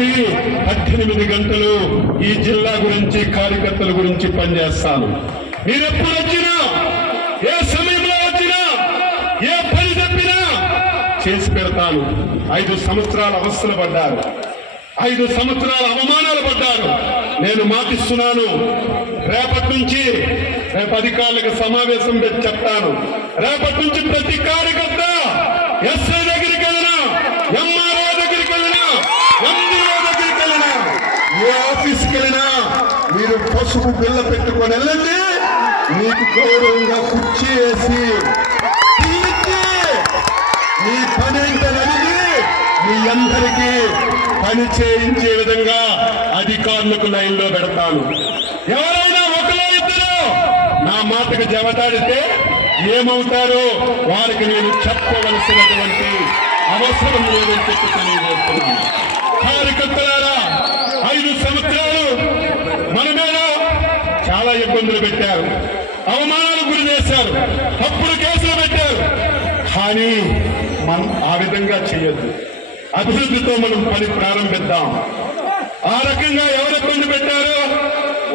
కానీ పద్దెనిమిది గంటలు ఈ జిల్లా గురించి కార్యకర్తల గురించి పనిచేస్తాను. మీరు ఎప్పుడు వచ్చినా ఏ సమయంలో వచ్చినా ఏ పని తప్పినా చేసి పెడతాను. ఐదు సంవత్సరాల అవస్థలు పడ్డారు. ఐదు సంవత్సరాల అవమానాలు పడ్డారు. నేను మాటిస్తున్నాను. రేపటి నుంచి రేపు అధికారులకు సమావేశం పెట్టి చెప్తాను. రేపటి నుంచి ప్రతి కార్యకర్త ఎస్ఐ ఆఫీస్కి వెళ్ళినా మీరు పసుపు బిల్ల పెట్టుకొని వెళ్ళండి. మీకు గౌరవంగా కుర్చీ వేసి మీ పని అడిగి మీ అందరికీ పని చేయించే విధంగా అధికారులకు లైన్లో పెడతాను. ఎవరైనా ఒకరో ఇద్దరు నా మాటకు జవదాడితే ఏమవుతారో వారికి నేను చెప్పవలసినటువంటి అవసరం లేదని చెప్పి తెలియజేస్తున్నాను. మన చాలా ఇబ్బందులు పెట్టారు. అవమానాలు గురి చేశారు. తప్పుడు కేసులు పెట్టారు. కానీ మనం ఆ విధంగా చేయొద్దు. అభివృద్ధితో మనం పని ప్రారంభిద్దాం. ఆ రకంగా ఎవరు ఇబ్బంది పెట్టారో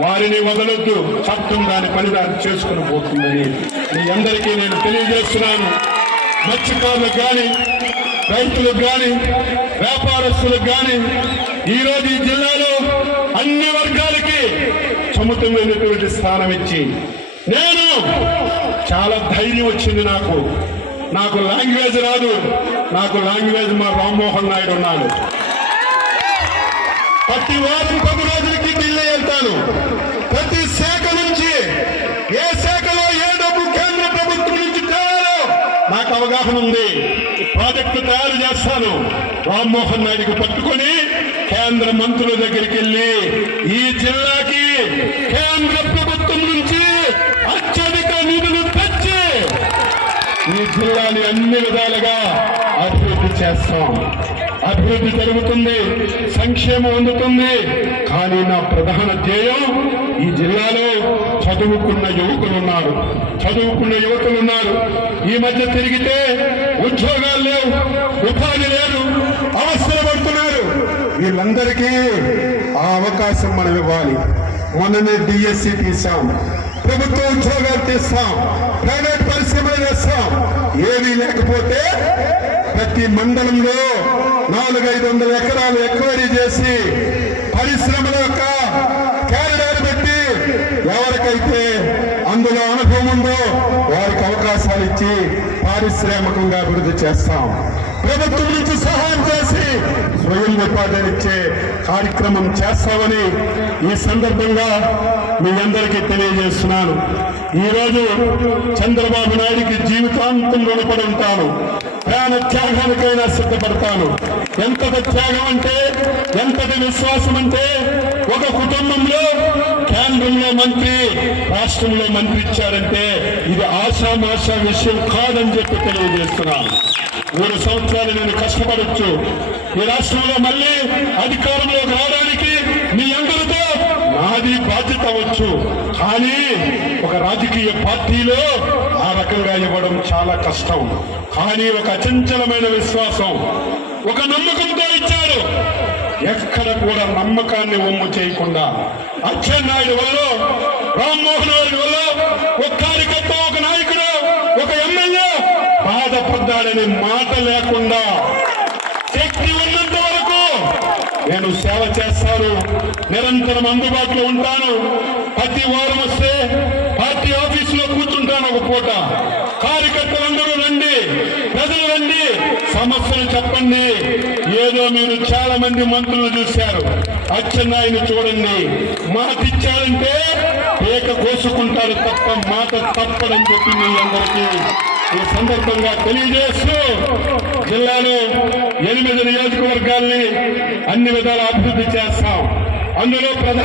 వారిని వదలొద్దు. చట్టం దాని పని దాన్ని చేసుకుని పోతుందని మీ అందరికీ నేను తెలియజేస్తున్నాను. మత్స్యకారులకు కానీ రైతులకు కానీ వ్యాపారస్తులకు కానీ ఈరోజు ఈ జిల్లాలో అన్ని వర్గాలకి సముద్రమైనటువంటి స్థానం ఇచ్చి నేను చాలా ధైర్యం వచ్చింది నాకు. నాకు లాంగ్వేజ్ రాదు. నాకు లాంగ్వేజ్ మా రామ్మోహన్ నాయుడు ఉన్నాడు. ప్రతి వారం పది రోజులకి ఢిల్లీ వెళ్తాను. ప్రతి శాఖ నుంచి ఏ శాఖలో ఏ డబ్బు కేంద్ర ప్రభుత్వం నుంచి కావాలో నాకు అవగాహన ఉంది. ప్రాజెక్టు తయారు చేస్తాను. రామ్మోహన్ నాయుడికి పట్టుకొని కేంద్ర మంత్రుల దగ్గరికి వెళ్ళి ఈ జిల్లాకి కేంద్ర ప్రభుత్వం నుంచి అత్యధిక నిధులు తెచ్చి ఈ జిల్లాని అన్ని విధాలుగా అభివృద్ధి చేస్తాం. అభివృద్ధి జరుగుతుంది సంక్షేమం అందుతుంది. కానీ నా ప్రధాన ధ్యేయం ఈ జిల్లాలో చదువుకున్న యువకులు ఉన్నారు చదువుకున్న యువకులు ఉన్నారు ఈ మధ్య తిరిగితే ఉద్యోగాలు లేవు ఉపాధి లేదు అవసరపడుతున్నారు వీళ్ళందరికీ ఆ అవకాశం మనం ఇవ్వాలి. మొన్ననే డిఎస్సి తీసాం ప్రభుత్వ ఉద్యోగాలు తీస్తాం. ప్రైవేట్ పరిశ్రమలు వేస్తాం. ఏమీ లేకపోతే ప్రతి మండలంలో నాలుగైదు వందల ఎకరాలు ఎక్వైరీ చేసి పరిశ్రమల యొక్క ఎవరికైతే అందులో అనుభవం ఉందో వారికి అవకాశాలు ఇచ్చి పారిశ్రామికంగా అభివృద్ధి చేస్తాం. ప్రభుత్వం నుంచి సహాయం చేసి స్వయం ఉపాధిని ఇచ్చే కార్యక్రమం చేస్తామని ఈ సందర్భంగా మీ అందరికీ తెలియజేస్తున్నాను. ఈరోజు చంద్రబాబు నాయుడికి జీవితాంతం రుణపడి ఉంటాను. ప్రాణ త్యాగానికైనా సిద్ధపడతాను. ఎంతటి త్యాగం అంటే ఎంతటి విశ్వాసం అంటే ఒక కుటుంబంలో కేంద్రంలో మంత్రి రాష్ట్రంలో మంత్రి ఇచ్చారంటే ఇది ఆశామాషా విషయం కాదని చెప్పి తెలియజేస్తున్నాను మూడు సంవత్సరాలు నేను కష్టపడచ్చు. ఈ రాష్ట్రంలో మళ్ళీ అధికారంలోకి రావడానికి మీ అందరితో నాది బాధ్యత అవ్వచ్చు. కానీ ఒక రాజకీయ పార్టీలో ఆ రకంగా ఇవ్వడం చాలా కష్టం. కానీ ఒక అచంచలమైన విశ్వాసం ఒక నమ్మకంతో ఇచ్చారు. ఎక్కడ కూడా నమ్మకాన్ని ఒమ్ము చేయకుండా అచ్చెన్నాయుడు వల్ల రామ్మోహన్ నాయుడు వల్ల ఒక కార్యకర్త ఒక నాయకుడు ఒక ఎమ్మెల్యే బాధపడ్డాడనే మాట లేకుండా శక్తి ఉన్నంత వరకు నేను సేవ చేస్తాను నిరంతరం అందుబాటులో ఉంటాను. ప్రతి వారం వస్తే పార్టీ ఆఫీసులో కూర్చుంటాను ఒక పూట. కార్యకర్త ప్రజలు రండి. సమస్యలు చెప్పండి. ఏదో మీరు చాలా మంది మంత్రులు చూశారు. అచ్చెన్నాయని చూడండి. మాట ఇచ్చారంటే ఏక కోసుకుంటారు తప్ప మాట తప్పదని చెప్పి మీ అందరికీ ఈ సందర్భంగా తెలియజేస్తూ జిల్లాలో ఎనిమిది నియోజకవర్గాల్ని అన్ని విధాల అభివృద్ధి చేస్తాం. అందులో ప్రధాన